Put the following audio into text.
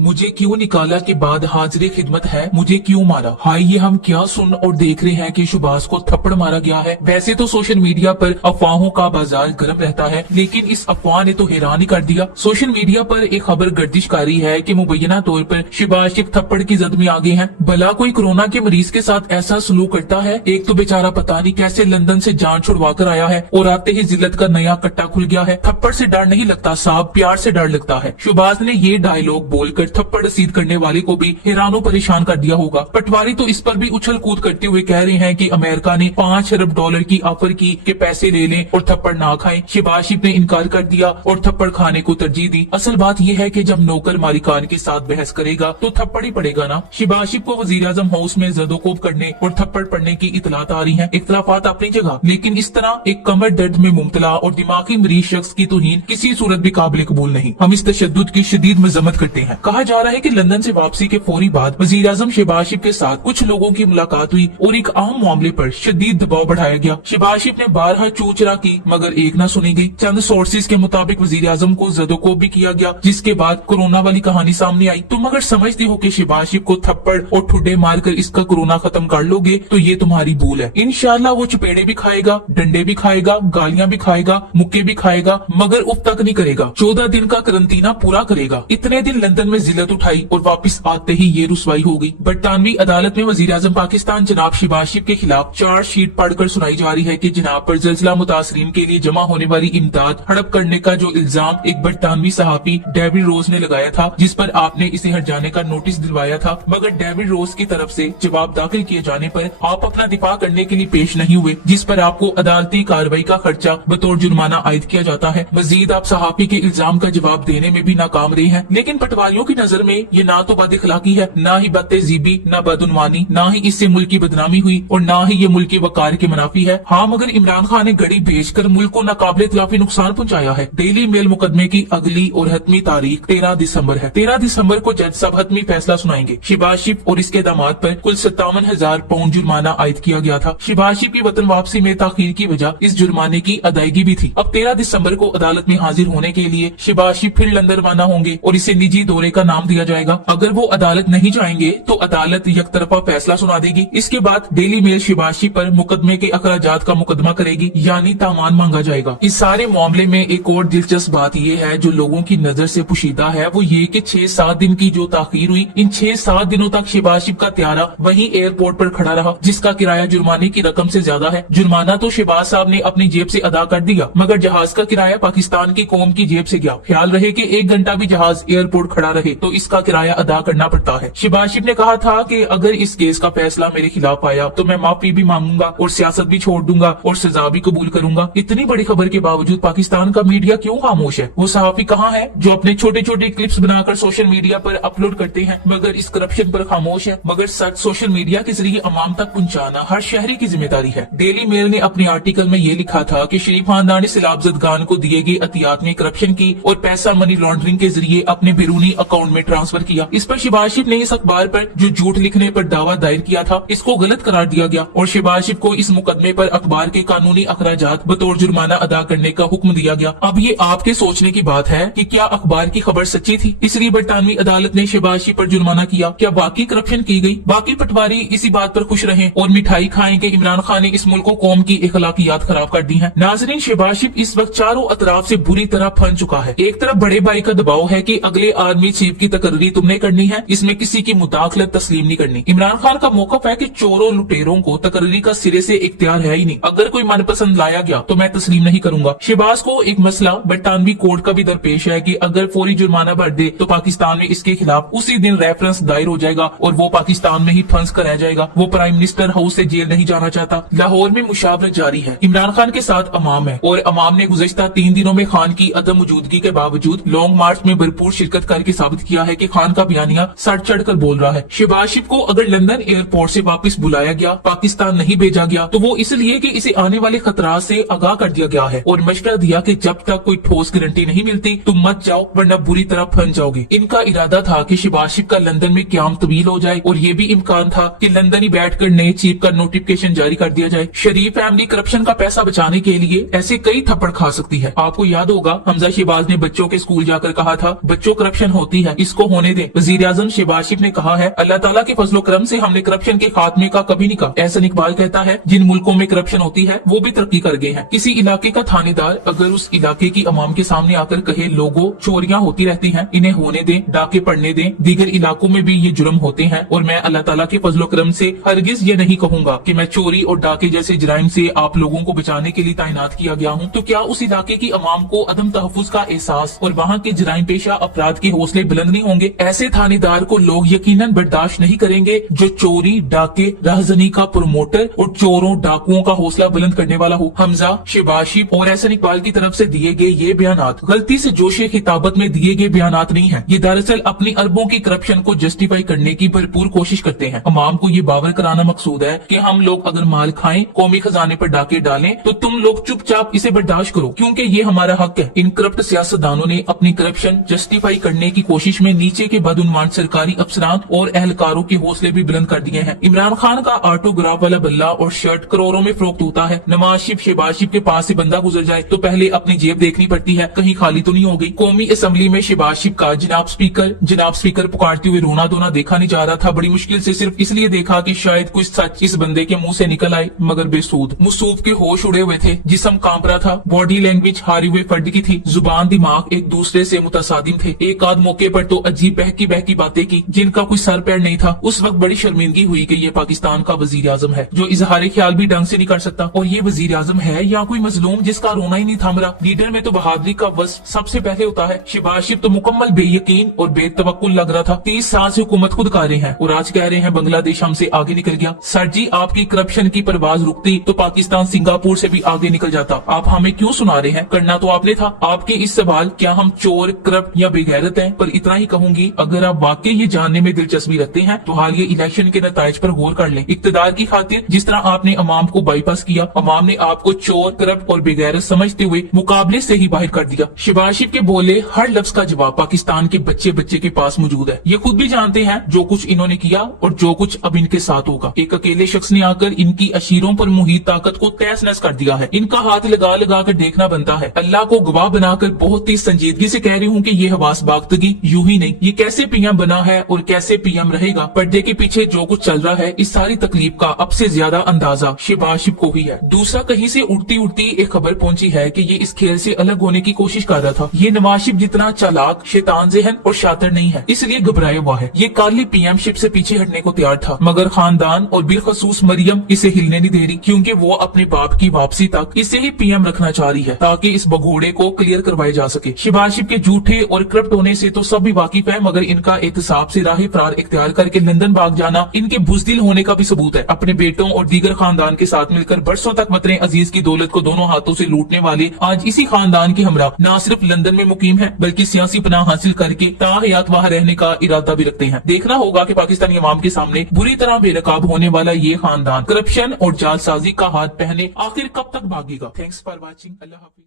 मुझे क्यों निकाला के बाद हाजिर खिदमत है, मुझे क्यों मारा। हाय, ये हम क्या सुन और देख रहे हैं कि शुभाष को थप्पड़ मारा गया है। वैसे तो सोशल मीडिया पर अफवाहों का बाजार गर्म रहता है, लेकिन इस अफवाह ने तो हैरान ही कर दिया। सोशल मीडिया पर एक खबर गर्दिशकारी है कि मुबैना तौर पर शुभाष एक थप्पड़ की जद में आ गए हैं। भला कोई कोरोना के मरीज के साथ ऐसा सलूक करता है। एक तो बेचारा पता नहीं कैसे लंदन से जान छुड़वा कर आया है और आते ही जिल्लत का नया कट्टा खुल गया है। थप्पड़ से डर नहीं लगता साहब, प्यार से डर लगता है। शुभाष ने ये डायलॉग बोलकर थप्पड़ रसीद करने वाले को भी हैरानों परेशान कर दिया होगा। पटवारी तो इस पर भी उछल कूद करते हुए कह रहे हैं कि अमेरिका ने $5 अरब की ऑफर की कि पैसे ले लें और थप्पड़ ना खाएं। शिबाशिब ने इनकार कर दिया और थप्पड़ खाने को तरजीह दी। असल बात यह है कि जब नौकर मालिकान के साथ बहस करेगा तो थप्पड़ ही पड़ेगा ना। शिबाशिब को वजीर आजम हाउस में जदोकोब करने और थप्पड़ पड़ने की इतलात आ रही है। इख्तलाफात अपनी जगह, लेकिन इस तरह एक कमर दर्द में मुब्तला और दिमागी मरीज शख्स की तौहीन किसी सूरत भी काबिल कबूल नहीं। हम इस तशद्दुद की शदीद मजम्मत करते हैं। कहा जा रहा है कि लंदन से वापसी के फौरी बाद वजीर आजम शिबाशिब के साथ कुछ लोगों की मुलाकात हुई और एक अहम मामले पर शदीद दबाव बढ़ाया गया। शिबाशिब ने बारहा चूचरा की मगर एक न सुनी गई। चंद सोर्सेज के मुताबिक वजीर आजम को जदोकोब भी किया गया, जिसके बाद कोरोना वाली कहानी सामने आई। तुम अगर समझते हो कि शिबाशिब को थप्पड़ और ठुड्डे मारकर इसका कोरोना खत्म कर लोगे तो ये तुम्हारी भूल है। इंशाल्लाह वो चपेड़े भी खाएगा, डंडे भी खाएगा, गालियां भी खाएगा, मुक्के भी खाएगा, मगर उफ तक नहीं करेगा। 14 दिन का करंटीना पूरा करेगा। इतने दिन लंदन में जिल्लत उठाई और वापस आते ही ये रुसवाई हो गई। बरतानवी अदालत में वजीर आजम पाकिस्तान जनाब शिबाशिब के खिलाफ चार्जशीट पढ़कर सुनाई जा रही है कि जनाब पर जल्जला मुतासरीन के लिए जमा होने वाली इमदाद हड़प करने का जो इल्जाम एक बरतानवी सहाफी डेविड रोज ने लगाया था, जिस पर आपने इसे हट जाने का नोटिस दिलवाया था, मगर डेविड रोज की तरफ से जवाब दाखिल किए जाने पर आप अपना दिफा करने के लिए पेश नहीं हुए, जिस पर आपको अदालती कार्रवाई का खर्चा बतौर जुर्माना आयद किया जाता है। मजीद आप सहाफी के इल्जाम का जवाब देने में भी नाकाम रहे हैं। लेकिन पटवारियों की नजर में ये ना तो बद इखलाकी है, ना ही बदतहजीबी, ना बदउनवानी, ना ही इससे मुल्क की बदनामी हुई और ना ही ये मुल्क की वकार के मुनाफी है। हाँ, मगर इमरान खान ने गड़ी बेचकर मुल्क को नाकाबिले तलाफी नुकसान पहुंचाया है। डेली मेल मुकदमे की अगली और हतमी तारीख 13 दिसंबर है। 13 दिसंबर को जज साहब हतमी फैसला सुनाएंगे। शिबाशिब और इसके दामाद पर कुल 57,000 पाउंड जुर्माना आयद किया गया था। शिबाशिब की वतन वापसी में ताखीर की वजह इस जुर्माने की अदायगी भी थी। अब 13 दिसंबर को अदालत में हाजिर होने के लिए शिबाशिब फिर लंदन रवाना होंगे और इसे निजी दौरे का नाम दिया जाएगा। अगर वो अदालत नहीं जाएंगे तो अदालत यकतरफा फैसला सुना देगी। इसके बाद डेली मेल शिबाशिब पर मुकदमे के अखराजात का मुकदमा करेगी, यानी तामान मांगा जाएगा। इस सारे मामले में एक और दिलचस्प बात यह है जो लोगों की नजर से पुशीदा है, वो ये कि 6-7 दिन की जो ताखीर हुई, इन 6-7 दिनों तक शिबाशिब का त्यारा वहीं एयरपोर्ट पर खड़ा रहा, जिसका किराया जुर्माने की रकम से ज्यादा है। जुर्माना तो शिबाज साहब ने अपनी जेब से अदा कर दिया, मगर जहाज का किराया पाकिस्तान की कौम की जेब से गया। ख्याल रहे कि 1 घंटा भी जहाज एयरपोर्ट खड़ा रहे तो इसका किराया अदा करना पड़ता है। शिबाशिब ने कहा था कि अगर इस केस का फैसला मेरे खिलाफ आया तो मैं माफी भी मांगूंगा और सियासत भी छोड़ दूंगा और सजा भी कबूल करूंगा। इतनी बड़ी खबर के बावजूद पाकिस्तान का मीडिया क्यों खामोश है? वो सहाफी कहाँ है जो अपने छोटे छोटे क्लिप्स बनाकर सोशल मीडिया पर अपलोड करते हैं मगर इस करप्शन पर खामोश है? मगर सच सोशल मीडिया के जरिए अवाम तक पहुँचाना हर शहरी की जिम्मेदारी है। डेली मेल ने अपने आर्टिकल में ये लिखा था कि शरीफ खानदान ने सैलाबजदगान को दिए गए अतियात में करप्शन की और पैसा मनी लॉन्ड्रिंग के जरिए अपने बैरूनी अकाउंट में ट्रांसफर किया। इस पर शिबाशिब ने इस अखबार पर जो झूठ लिखने पर दावा दायर किया था इसको गलत करार दिया गया और शिबाशिब को इस मुकदमे पर अखबार के कानूनी अखराजात बतौर जुर्माना अदा करने का हुक्म दिया गया। अब ये आपके सोचने की बात है कि क्या अखबार की खबर सच्ची थी, इसलिए बरतानवी अदालत ने शिबाशिब पर जुर्माना किया? क्या बाकी करप्शन की गई? बाकी पटवारी इसी बात पर खुश रहे और मिठाई खाएं कि इमरान खान ने इस मुल्क को कौम की अखलाकियात खराब कर दी है। नाजरीन, शिबाशिब इस वक्त चारों अतराफ से बुरी तरह फंस चुका है। एक तरफ बड़े भाई का दबाव है कि अगले आर्मी चीफ की तकर्री तुमने करनी है, इसमें किसी की मुदाखलत तस्लीम नहीं करनी। इमरान खान का मौकफ है कि चोरों लुटेरों को तकर्री का सिरे से इख्तियार है ही नहीं। अगर कोई मनपसंद लाया गया तो मैं तस्लीम नहीं करूंगा। शिबाज को एक मसला बरतानवी कोर्ट का भी दरपेश है कि अगर फौरी जुर्माना भर दे तो पाकिस्तान में इसके खिलाफ उसी दिन रेफरेंस दायर हो जाएगा और वो पाकिस्तान में ही फंस कर रह जाएगा। वो प्राइम मिनिस्टर हाउस से जेल नहीं जाना चाहता। लाहौर में मुशावरत जारी है। इमरान खान के साथ अवाम है और अवाम ने गुज़श्ता 3 दिनों में खान की अदम मौजूदगी के बावजूद लॉन्ग मार्च में भरपूर शिरकत करके साबित किया है कि खान का बयानिया सर चढ़ कर बोल रहा है। शिबाशिब को अगर लंदन एयरपोर्ट से वापस बुलाया गया, पाकिस्तान नहीं भेजा गया तो वो इसलिए कि इसे आने वाले खतरात से आगाह कर दिया गया है और मशवरा दिया कि जब तक कोई ठोस गारंटी नहीं मिलती तुम मत जाओ वरना बुरी तरह फंस जाओगे। इनका इरादा था कि शिबाशिब का लंदन में क्याम तवील हो जाए और ये भी इम्कान था कि लंदन ही बैठकर नए चीफ का नोटिफिकेशन जारी कर दिया जाए। शरीफ फैमिली करप्शन का पैसा बचाने के लिए ऐसे कई थप्पड़ खा सकती है। आपको याद होगा हमजा शहबाज ने बच्चों के स्कूल जाकर कहा था बच्चों करप्शन होती होती है, इसको होने दें। वजीर आजम शहबाज शरीफ ने कहा है, अल्लाह ताला के फजलो करम से हमने करप्शन के खात्मे का कभी नहीं कहा। एहसन इकबाल कहता है, जिन मुल्कों में करप्शन होती है वो भी तरक्की कर गए हैं। किसी इलाके का थानेदार अगर उस इलाके की अवाम के सामने आकर कहे, लोगों चोरियां होती रहती हैं, इन्हें होने दें, डाके पड़ने दें, दीगर इलाकों में भी ये जुर्म होते हैं, और मैं अल्लाह ताला के फजलो करम से हरगिज ये नहीं कहूंगा कि मैं चोरी और डाके जैसे जराइम से आप लोगों को बचाने के लिए तैनात किया गया हूँ, तो क्या उस इलाके की अवाम को अदम तहफुज का एहसास और वहाँ के जराइम पेशा अपराध के हौसले बुलंद नहीं होंगे? ऐसे थानेदार को लोग यकीनन बर्दाश्त नहीं करेंगे जो चोरी, डाके, राहजनी का प्रमोटर और चोरों डाकुओं का हौसला बुलंद करने वाला हो। हमजा, शहबाज शरीफ और एहसन इकबाल की तरफ से दिए गए ये बयानात गलती से जोशे खिताबत में दिए गए बयानात नहीं है। ये दरअसल अपनी अरबों की करप्शन को जस्टिफाई करने की भरपूर कोशिश करते हैं। अवाम को ये बावर कराना मकसूद है कि हम लोग अगर माल खाएं, कौमी खजाने पर डाके डालें, तो तुम लोग चुपचाप इसे बर्दाश्त करो, क्योंकि ये हमारा हक है। इन करप्ट सियासतदानों ने अपनी करप्शन जस्टिफाई करने की कोशिश में नीचे के बदउनवान सरकारी अफसरान और एहलकारों के हौसले भी बुलंद कर दिए हैं। इमरान खान का ऑटोग्राफ वाला बल्ला और शर्ट करोड़ों में फरोख्त होता है। नवाज शरीफ, शहबाज शरीफ के पास से बंदा गुजर जाए तो पहले अपनी जेब देखनी पड़ती है, कहीं खाली तो नहीं हो गई। कौमी असेंबली में शहबाज शरीफ का जनाब स्पीकर पुकारते हुए रोना धोना देखा नहीं जा रहा था। बड़ी मुश्किल से सिर्फ इसलिए देखा कि शायद कुछ सच इस बंदे के मुंह से निकल आए, मगर बेसूद। मुसूफ के होश उड़े हुए थे, जिस्म कांप रहा था, बॉडी लैंग्वेज हारी हुए फर्द की थी, जुबान दिमाग एक दूसरे से मुतसादिम थे। एक आध मौके पर तो अजीब बहकी बहकी बातें की जिनका कोई सर पैर नहीं था। उस वक्त बड़ी शर्मिंदगी हुई कि ये पाकिस्तान का वजीर आजम है जो इजहार ख्याल भी ढंग से नहीं कर सकता, और ये वजीर आजम है या कोई मजलूम जिसका रोना ही नहीं थम रहा। लीडर में तो बहादुरी का वस सबसे पहले होता है। शहबाज शरीफ तो मुकम्मल बेयकीन और बेतवक्कुल लग रहा था। 30 साल से हुकूमत खुद कर रहे हैं और आज कह रहे हैं बांग्लादेश हमसे आगे निकल गया। सर जी, आपकी करप्शन की परवाज रुकती तो पाकिस्तान सिंगापुर से भी आगे निकल जाता। आप हमें क्यों सुना रहे हैं? करना तो आपने था। आपके इस सवाल, क्या हम चोर, करप्ट या बेगैरत हैं, पर इतना ही कहूंगी, अगर आप वाकई ये जानने में दिलचस्पी रखते हैं तो हाल ये इलेक्शन के नताइज पर गौर कर लें। इक्तदार की खातिर जिस तरह आपने अवाम को बाईपास किया, अवाम ने आपको चोर, करप्ट और बेगैरत समझते हुए मुकाबले से ही बाहर कर दिया। शहबाज शरीफ के बोले हर लफ्ज का जवाब पाकिस्तान के बच्चे बच्चे के पास मौजूद है। ये खुद भी जानते हैं जो कुछ इन्होंने किया और जो कुछ अब इनके साथ होगा। एक अकेले शख्स ने आकर इनकी अशीरों पर मुहित ताकत को तहस नहस कर दिया है। इनका हाथ लगा लगा कर देखना बनता है। अल्लाह को गवाह बनाकर बहुत ही संजीदगी से कह रही हूँ कि ये हवास बाख्तगी यूं ही नहीं, ये कैसे पीएम बना है और कैसे पीएम रहेगा। पर्दे के पीछे जो कुछ चल रहा है, इस सारी तकलीफ का अब से ज्यादा अंदाजा शहबाज शरीफ को ही है। दूसरा, कहीं से उड़ती उड़ती एक खबर पहुंची है कि ये इस खेल से अलग होने की कोशिश कर रहा था। ये नवाज शरीफ जितना चालाक, शैतान ज़हन और शातिर नहीं है, इसलिए घबराया हुआ है। ये काली पीएमशिप से पीछे हटने को तैयार था, मगर खानदान और बिलखसूस मरियम इसे हिलने नहीं दे रही, क्योंकि वो अपने बाप की वापसी तक इसे ही पीएम रखना चाह रही है ताकि इस भगोड़े को क्लियर करवाया जा सके। शहबाज शरीफ के झूठे और करप्ट होने से तो सब भी वाकिफ है, मगर इनका एहतसाब से राह फरार इख्तियार करके लंदन भाग जाना इनके बुज़दिल होने का भी सबूत है। अपने बेटों और दीगर खानदान के साथ मिलकर बरसों तक वतन अजीज की दौलत को दोनों हाथों से लूटने वाले आज इसी खानदान के हमरा न सिर्फ लंदन में मुकीम है, बल्कि सियासी पनाह हासिल करके ताहयात वहाँ रहने का इरादा भी रखते हैं। देखना होगा कि पाकिस्तानी अवाम के सामने बुरी तरह बेनकाब होने वाला ये खानदान करप्शन और जालसाजी का हाथ पहने आखिर कब तक भागेगा। Thanks for watching. Allah Hafiz.